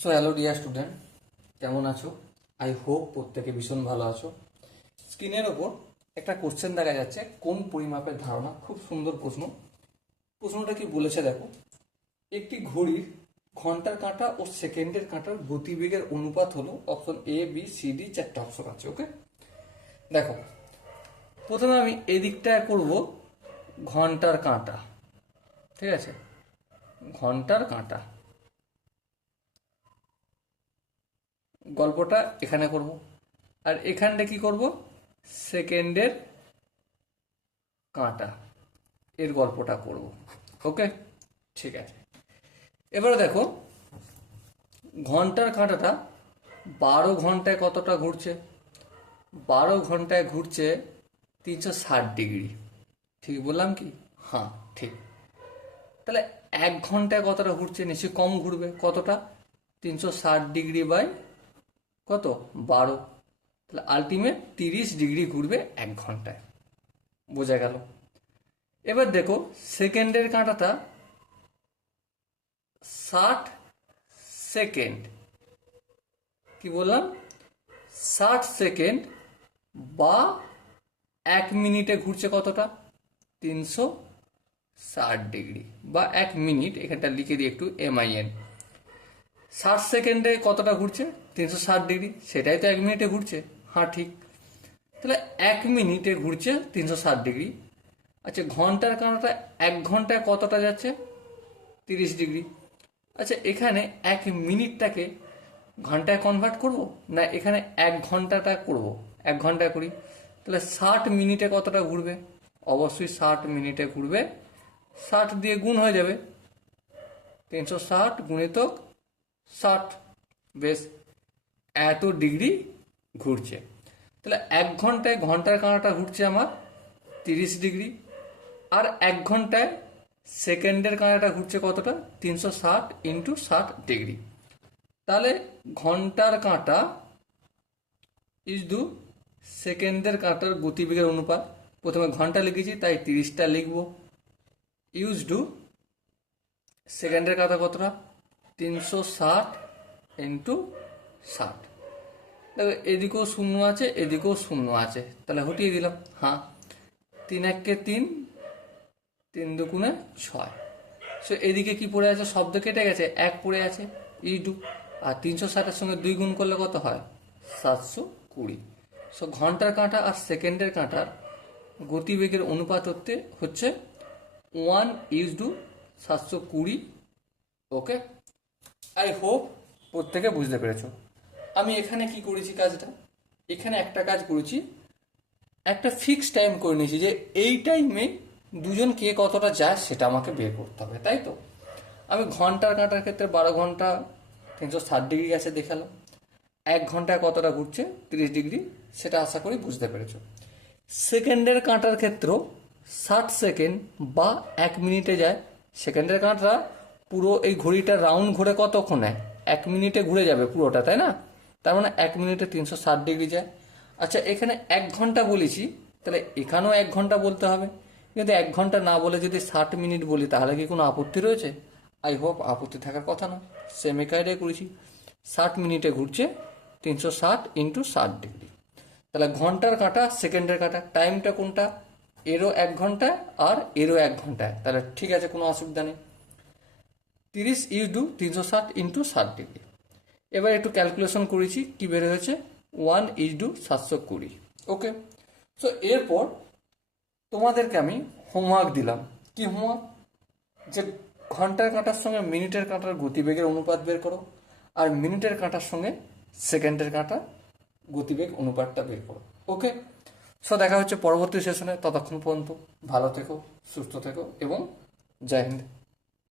So hello dear student, কেমন আছো? I hope প্রত্যেকে ভীষণ ভালো আছো। স্ক্রিনের ওপর একটা কোশ্চেন দেখা যাচ্ছে, কোন পরিমাপের ধারণা। খুব সুন্দর প্রশ্ন। প্রশ্নটা কি বলেছে দেখো, একটি ঘড়ির ঘন্টার কাঁটা ও সেকেন্ডের কাঁটার গতিবেগের অনুপাত হলো, option A B C D, চারটা অপশন আছে। ওকে, দেখো প্রথমে আমি এদিকটায় করব ঘন্টার কাঁটা। ঠিক আছে, ঘন্টার কাঁটা গল্পটা এখানে করব, আর এখানটা কি করব, সেকেন্ডের কাঁটা এর গল্পটা করব। ওকে, ঠিক আছে। এবারে দেখো, ঘন্টার কাঁটাটা 12 ঘন্টায় কতটা ঘুরছে? 12 ঘন্টায় ঘুরছে 360 ডিগ্রি। ঠিক বললাম কি? হ্যাঁ, ঠিক। তাহলে 1 ঘন্টায় কতটা ঘুরছে? নিশ্চয়ই কম ঘুরবে। কতটা? 360 ডিগ্রি বাই কত? 12। তাহলে আলটিমেট 30 ডিগ্রি ঘুরবে 1 ঘন্টায়। বোঝা গেল? এবার দেখো, সেকেন্ডের কাঁটাটা 60 সেকেন্ড। কি বললাম? 60 সেকেন্ড বা 1 মিনিটে ঘুরছে কতটা? 360 ডিগ্রি বা 1 মিনিট, এখানটা লিখে দিই একটু, MIN। 60 সেকেন্ডে কতটা ঘুরছে? 360 ডিগ্রি। সেটাই তো 1 মিনিটে ঘুরছে। হ্যাঁ, ঠিক। তাহলে 1 মিনিটে ঘুরছে 360 ডিগ্রি। আচ্ছা, ঘন্টার কাঁটাটা 1 ঘন্টায় কতটা যাচ্ছে? 30 ডিগ্রি। আচ্ছা, এখানে 1 মিনিটটাকে ঘন্টায় কনভার্ট করব, না এখানে 1 ঘন্টাটা করব? 1 ঘন্টায় করি। তাহলে 60 মিনিটে কতটা ঘুরবে? অবশ্যই 60 মিনিটে ঘুরবে। 60 দিয়ে গুণ হয়ে যাবে, 360 × 60। বেশ, এত ডিগ্রি ঘুরছে। তাহলে 1 ঘন্টায় ঘন্টার কাঁটাটা ঘুরছে আমার 30 ডিগ্রি, আর 1 ঘন্টায় সেকেন্ডের কাঁটাটা ঘুরছে কতটা? 360 × 60 ডিগ্রি। তাহলে ঘন্টার কাঁটা ইজ টু সেকেন্ডের কাঁটার গতিবেগের অনুপাত। প্রথমে ঘন্টা লিখেছি তাই 30টা লিখব, ইউজ টু সেকেন্ডের কাঁটা কতটা? 360 × 60। দেখো, এদিকেও শূন্য আছে, এদিকেও শূন্য আছে, তাহলে হটিয়ে দিলাম। হ্যাঁ, 3 × 1 = 3, 3 × 2 = 6। সো এদিকে কি পড়ে আছে? শব্দ কেটে গেছে, 1 পড়ে আছে, ইডু। আর 360-এর সঙ্গে 2 গুণ করলে কত হয়? 720। সো ঘন্টার কাঁটা আর সেকেন্ডের কাঁটার গতিবেগের অনুপাত হচ্ছে 1:720। ওকে, আই হোপ প্রত্যেকে বুঝতে পেরেছো। আমি এখানে কি করেছি কাজটা? এখানে একটা কাজ করেছি, একটা ফিক্স টাইম করে নিয়েছি যে এই টাইমে দুজন কে কতটা যায় সেটা আমাকে বের করতে হবে, তাই তো। আমি ঘন্টার কাঁটার ক্ষেত্রে 12 ঘন্টা 360 ডিগ্রি গেছে দেখালাম। 1 ঘন্টায় কতটা ঘুরছে? 30 ডিগ্রি, সেটা আশা করি বুঝতে পেরেছো। সেকেন্ডের কাঁটার ক্ষেত্রেও 60 সেকেন্ড বা 1 মিনিটে যায়। সেকেন্ডের কাঁটা পুরো এই ঘড়িটা রাউন্ড ঘুরে কতক্ষণে? 1 মিনিটে ঘুরে যাবে পুরোটা, তাই না? তার মানে 1 মিনিটে 360 ডিগ্রি যায়। আচ্ছা, এখানে 1 ঘন্টা বলেছি, তাহলে এখানেও 1 ঘন্টা বলতে হবে। কিন্তু 1 ঘন্টা না বলে যদি 60 মিনিট বলি, তাহলে কি কোনো আপত্তি রয়েছে? আই হোপ আপত্তি থাকার কথা না। সেম কায়দায় করেছি, 60 মিনিটে ঘুরছে 360 × 60 ডিগ্রি। তাহলে ঘন্টার কাঁটা সেকেন্ডের কাঁটা টাইমটা কোনটা? এরও 1 ঘন্টায় আর এরও 1 ঘন্টায়। তাহলে ঠিক আছে, কোনো অসুবিধা নেই। 30 × 360 × 60 ডিগ্রি। এবার একটু ক্যালকুলেশন করেছি, কি বের হয়েছে? 1:720। ওকে, সো এরপর তোমাদেরকে আমি হোমওয়ার্ক দিলাম। কি হোমওয়ার্ক? যে ঘন্টার কাঁটার সঙ্গে মিনিটের কাঁটার গতিবেগের অনুপাত বের করো, আর মিনিটের কাঁটার সঙ্গে সেকেন্ডের কাঁটা গতিবেগ অনুপাতটা বের করো। ওকে, সো দেখা হচ্ছে পরবর্তী সেশনে। ততক্ষণ পর্যন্ত ভালো থেকো, সুস্থ থেকো এবং জয় হিন্দ।